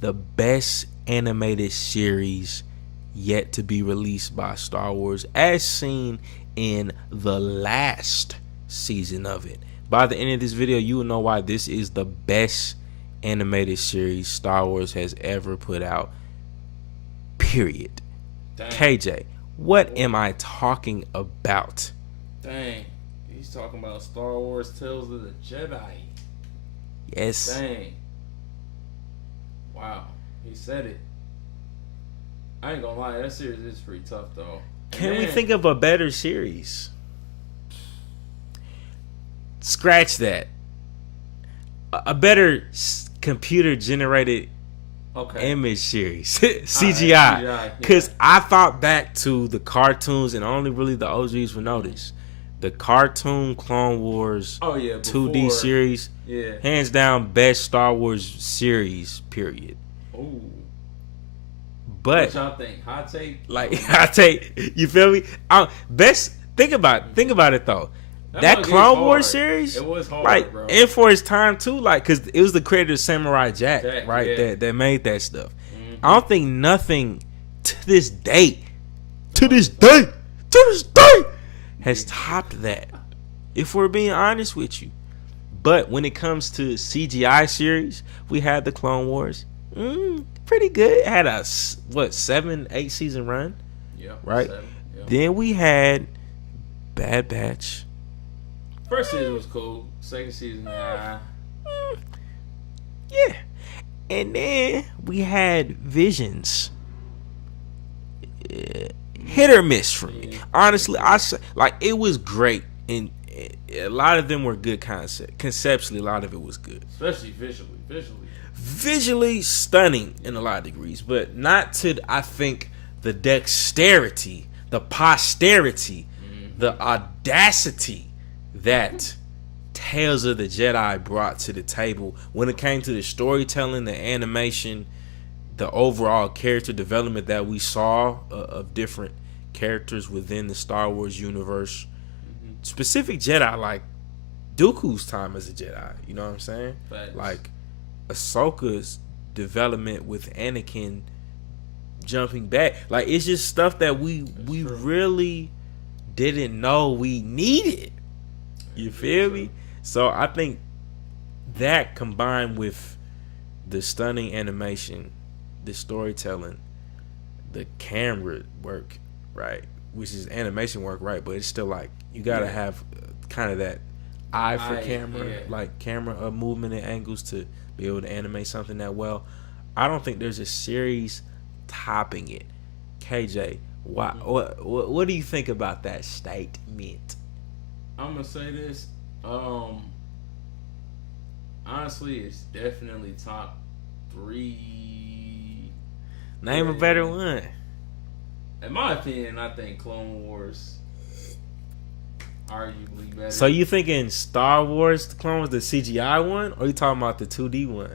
the best animated series yet to be released by Star Wars, as seen in the last season of it. By the end of this video, you will know why this is the best animated series Star Wars has ever put out. Period. Dang. KJ, what am I talking about? Dang. He's talking about Star Wars Tales of the Jedi. Yes. Dang. Wow. He said it. I ain't gonna lie, that series is pretty tough though. Can we think of a better series? Scratch that. A better computer generated image series. CGI. Because I thought back to the cartoons, and only really the OGs will notice. The cartoon Clone Wars 2D series. Yeah. Hands down, best Star Wars series, period. Ooh. But what y'all think? Hot take? Like, hot take. You feel me? Best, think about it though. That Clone Wars series, it was hard, like, bro. and for its time too, like, cause it was the creator of Samurai Jack, right? Yeah. That made that stuff. Mm-hmm. I don't think nothing to this day has topped that. If we're being honest with you, but when it comes to CGI series, we had the Clone Wars, pretty good. It had a 7-8 season run, right? 7, yeah. Then we had Bad Batch. First season was cool. Second season, yeah. And then we had Visions. Hit or miss for me. Honestly, it was great, and a lot of them were good conceptually. A lot of it was good, especially visually stunning in a lot of degrees, but not to, I think, the dexterity, the posterity, the audacity that Tales of the Jedi brought to the table when it came to the storytelling, the animation, the overall character development that we saw of different characters within the Star Wars universe. Specific Jedi, like Dooku's time as a Jedi, you know what I'm saying? Thanks. Like Ahsoka's development with Anakin jumping back. Like, it's just stuff that we really didn't know we needed. You feel me? So I think that, combined with the stunning animation, the storytelling, the camera work, right, which is animation work, right, but it's still like you gotta have kind of that eye for camera, like camera movement and angles to be able to animate something that well. I don't think there's a series topping it. KJ, what do you think about that statement? I'm gonna say this. Honestly, it's definitely top 3. Name a better one. In my opinion, I think Clone Wars arguably better. So you thinking Star Wars, the Clone Wars, the CGI one, or you talking about the 2D one?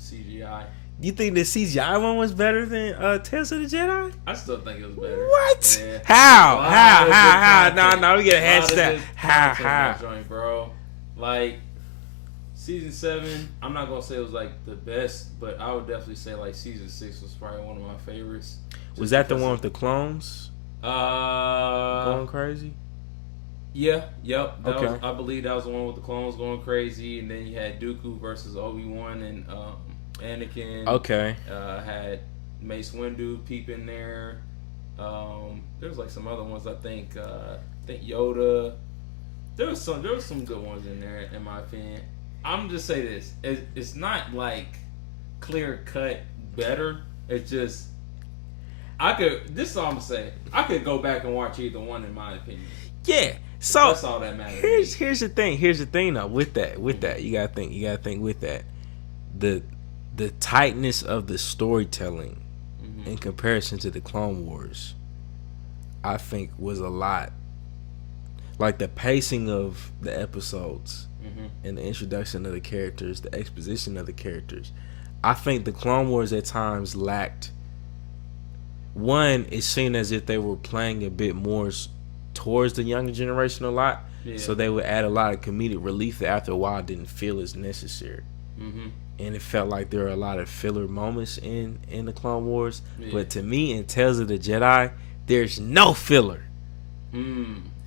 CGI. You think the CGI one was better than Tales of the Jedi? I still think it was better. What? Yeah. How? No, we gotta hash that. How? Bro. Like, season 7, I'm not gonna say it was like the best, but I would definitely say like season 6 was probably one of my favorites. Was that the one with the clones? Going crazy? Yeah, yep. Okay. I believe that was the one with the clones going crazy, and then you had Dooku versus Obi-Wan and Anakin. Okay. Had Mace Windu peep in there. There was like some other ones. I think Yoda. There was some good ones in there, in my opinion. I'm just say this: it's not like clear cut better. It's just this is all I'm gonna say. I could go back and watch either one, in my opinion. Yeah. So that's all that matters. Here's the thing. Here's the thing though. With that, you gotta think with that. The tightness of the storytelling in comparison to the Clone Wars, I think, was a lot. Like the pacing of the episodes and the introduction of the characters, the exposition of the characters. I think the Clone Wars at times lacked. One, it seemed as if they were playing a bit more towards the younger generation a lot. Yeah. So they would add a lot of comedic relief that after a while didn't feel as necessary. Mm-hmm. and it felt like there were a lot of filler moments in the Clone Wars. Yeah. But to me, in Tales of the Jedi, there's no filler. I see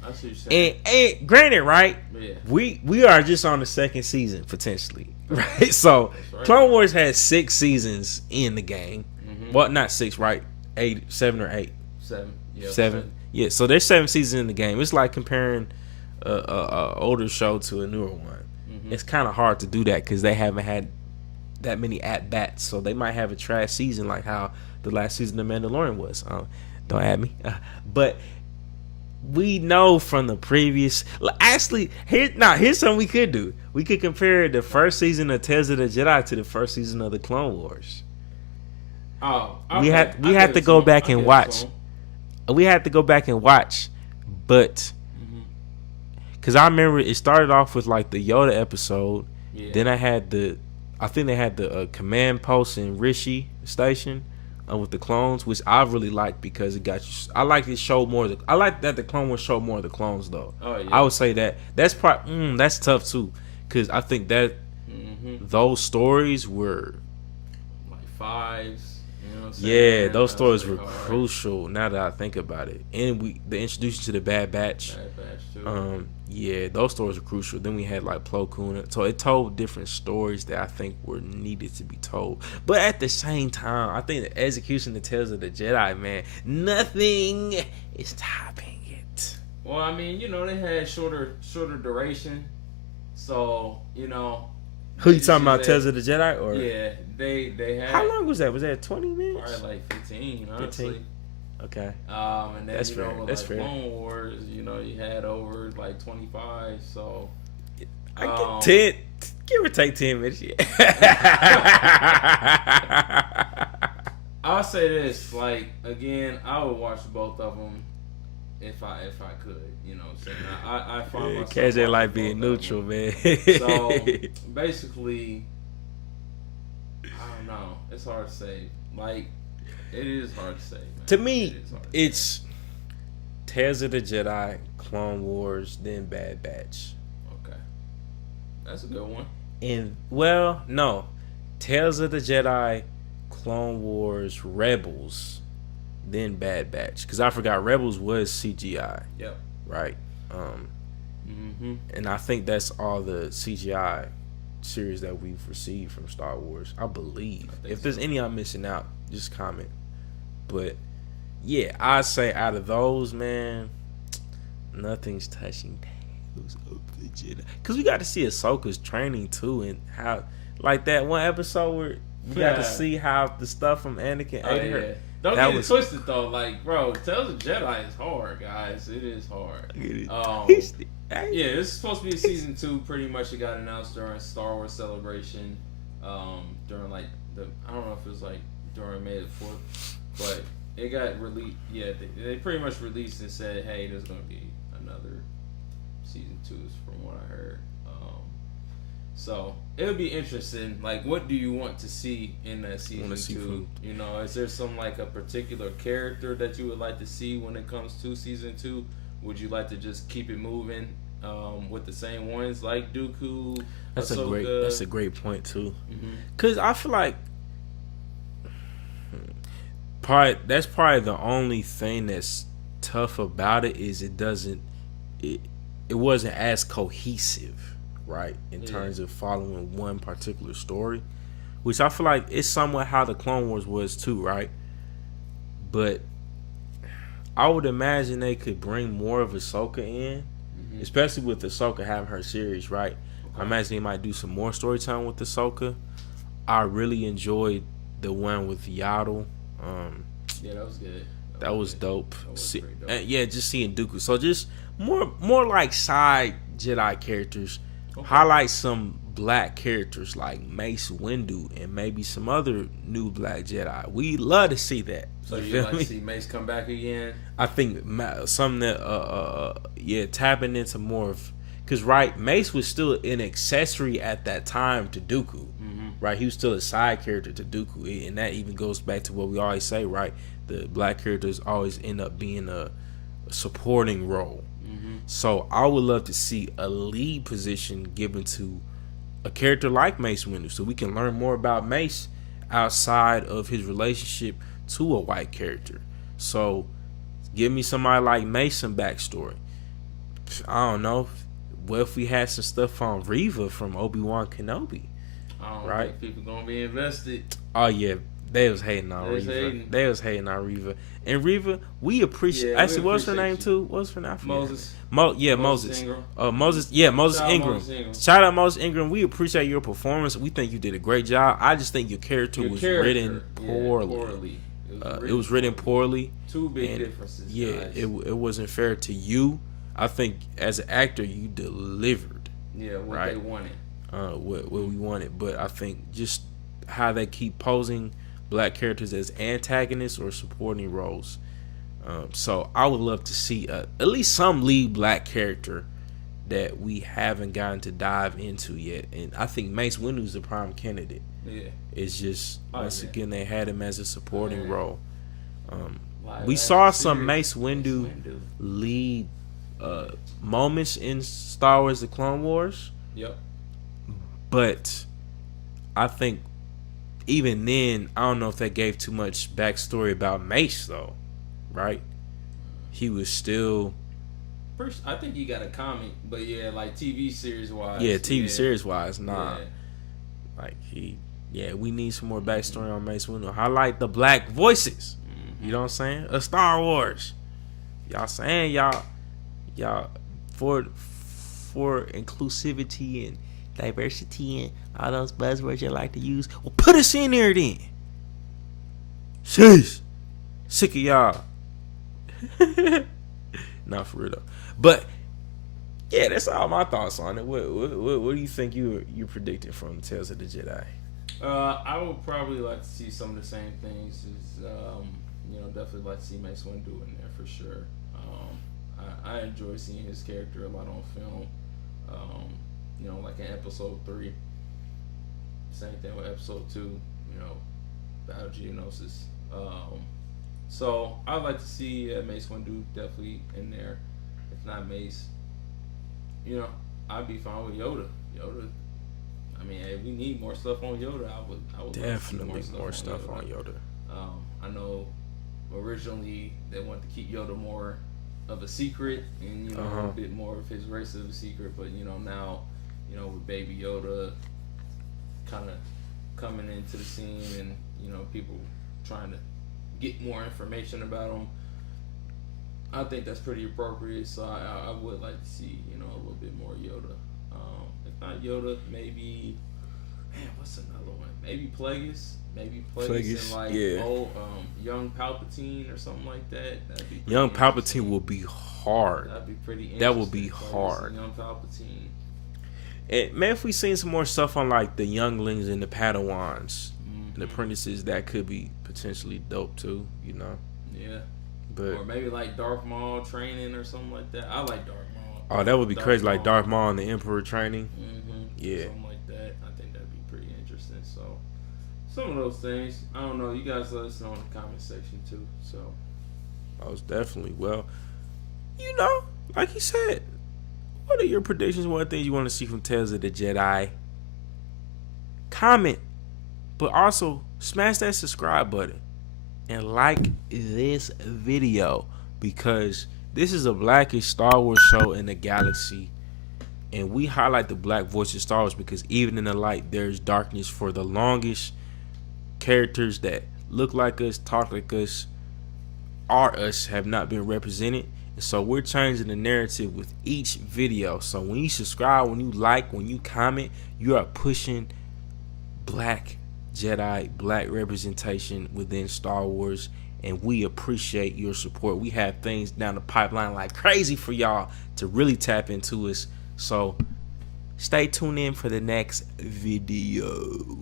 what you're saying. And granted, right? Yeah. We are just on the second season potentially, right? So right. Clone Wars had 6 seasons in the game. Mm-hmm. Well, not 6, right? 7 or 8. 7. Yeah. 7. Yeah. So there's 7 seasons in the game. It's like comparing a older show to a newer one. Mm-hmm. It's kind of hard to do that because they haven't had that many at bats. So they might have a trash season like how the last season of Mandalorian was. Don't add me, but. We know from the previous. Actually, here's something we could do. We could compare the first season of Tales of the Jedi to the first season of the Clone Wars. Oh, okay. we have to go back and watch. We had to go back and watch, but because I remember it started off with like the Yoda episode. Yeah. Then I think they had the command post in Rishi Station. With the clones, which I really liked because it got you. I like it showed more. I like that the Clone Wars showed more of the clones though. Oh yeah. I would say that's that's tough too, because I think that those stories were like 5s. You know what I'm saying? Yeah, those stories were crucial. Now that I think about it, and they introduced you to the Bad Batch. Bad Batch too. Yeah, those stories were crucial. Then we had like Plo Koon, so it told different stories that I think were needed to be told. But at the same time, I think the execution of Tales of the Jedi, man, nothing is topping it. Well, I mean, they had shorter duration, so Who you talking about, Tales of the Jedi, or yeah, they had. How long was that? Was that 20 minutes? Probably like 15, honestly. 15? Okay. And then that's fair. With that's like fair. Clone Wars, you had over like 25. So I get 10, give or take 10 minutes. Yeah. I'll say this, like again, I would watch both of them if I could. You know what I'm saying? I find myself. KJ like being neutral, man. So basically, I don't know. It's hard to say. Like. It is hard to say, man. To me, it's Tales of the Jedi, Clone Wars, then Bad Batch. Okay. That's a good one. And, well, no. Tales of the Jedi, Clone Wars, Rebels, then Bad Batch. Because I forgot Rebels was CGI. Yep. Right? And I think that's all the CGI series that we've received from Star Wars. I believe. If there's any I'm missing out, just comment. But yeah, I'd say out of those, man, nothing's touching Tales of the Jedi. Because we got to see Ahsoka's training too, and how, like that one episode where we got to see how the stuff from Anakin ate her. Don't get it twisted though. Like, bro, Tales of the Jedi is hard, guys. It is hard. Yeah, it's supposed to be season 2. Pretty much, it got announced during Star Wars Celebration. During like I don't know if it was like during May the 4th. But it got released. Yeah, they pretty much released and said, "Hey, there's going to be another season 2." From what I heard. So it'll be interesting. Like, what do you want to see in that season 2? Is there some like a particular character that you would like to see when it comes to season 2? Would you like to just keep it moving with the same ones like Dooku? That's Ahsoka? That's a great point too. Because I feel like. That's probably the only thing that's tough about it is it wasn't as cohesive, right, in terms of following one particular story, which I feel like it's somewhat how the Clone Wars was too, right? But I would imagine they could bring more of Ahsoka in, especially with Ahsoka having her series, right? Okay. I imagine they might do some more storytelling with Ahsoka. I really enjoyed the one with Yaddle. Yeah, that was good. That was dope. That was dope. Yeah, just seeing Dooku. So just more like side Jedi characters. Okay. Highlight some black characters like Mace Windu and maybe some other new black Jedi. We love to see that. So you like to see Mace come back again? I think something that tapping into more of, because Mace was still an accessory at that time to Dooku. Right, he was still a side character to Dooku, and that even goes back to what we always say, right? The black characters always end up being a supporting role. So I would love to see a lead position given to a character like Mace Windu, so we can learn more about Mace outside of his relationship to a white character. So give me somebody like Mace some backstory. I don't know. What if we had some stuff on Reva from Obi-Wan Kenobi? I don't Right? think people gonna be invested. Oh yeah, they was hating on Reva. They was hating on Reva. And Reva, we appreciate. Yeah, Actually, we what's her name appreciate too? What's her name? Moses. Moses. Ingram. Moses Shout out Ingram. Moses Ingram. Shout out Moses Ingram. We appreciate your performance. We think you did a great job. I just think your character was written poorly. It was written poorly. Two big differences. Yeah, guys. it wasn't fair to you. I think as an actor, you delivered. Yeah, what they wanted. What we wanted, but I think just how they keep posing black characters as antagonists or supporting roles. So I would love to see at least some lead black character that we haven't gotten to dive into yet, and I think Mace Windu's the prime candidate. Yeah, it's just once again they had him as a supporting role. Like, we saw some Mace Windu lead moments in Star Wars: The Clone Wars. Yep. But I think even then, I don't know if that gave too much backstory about Mace, though, right? He was still. First, I think you got a comment, but yeah, like TV series wise. Yeah, TV series wise, nah. Yeah. Like we need some more backstory on Mace Windu. Highlight the black voices. Mm-hmm. You know what I'm saying? A Star Wars. Y'all saying y'all for inclusivity and diversity and all those buzzwords you like to use. Well, put us in there then. Sheesh. Sick of y'all. Not for real though. But yeah, that's all my thoughts on it. What do you think you predicting from Tales of the Jedi? I would probably like to see some of the same things. Definitely like to see Mace Windu in there for sure. I enjoy seeing his character a lot on film. Like in episode 3. Same thing with episode 2. Battle Geonosis. So I'd like to see Mace Windu definitely in there. If not Mace, I'd be fine with Yoda. I mean, hey, we need more stuff on Yoda. I would definitely more stuff on Yoda. I know originally they wanted to keep Yoda more of a secret and a bit more of his race of a secret, but now with Baby Yoda kind of coming into the scene and people trying to get more information about him, I think that's pretty appropriate. So I would like to see a little bit more Yoda. If not Yoda, maybe what's another one? Maybe Plagueis. Maybe Plagueis and old young Palpatine or something like that. That'd be young Palpatine will be hard. That'd be pretty interesting. That would be hard. Young Palpatine. And man, if we seen some more stuff on like the younglings and the Padawans and the apprentices, that could be potentially dope too. Yeah. But or maybe like Darth Maul training or something like that. I like Darth Maul. Oh, that would be crazy, like Darth Maul and the Emperor training. Mm-hmm. Yeah. Something like that. I think that'd be pretty interesting. So, some of those things. I don't know. You guys let us know in the comment section too. So, most definitely. Well, like you said, what are your predictions? What things you want to see from Tales of the Jedi? Comment, but also smash that subscribe button and like this video, because this is a blackish Star Wars show in the galaxy, and we highlight the black voice of Star Wars because even in the light there's darkness. For the longest, characters that look like us, talk like us, are us, have not been represented. And so we're changing the narrative with each video. So when you subscribe, when you like, when you comment, you are pushing black Jedi, black representation within Star Wars, and we appreciate your support. We have things down the pipeline like crazy for y'all to really tap into us. So stay tuned in for the next video.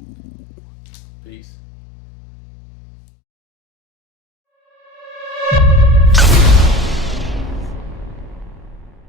Peace.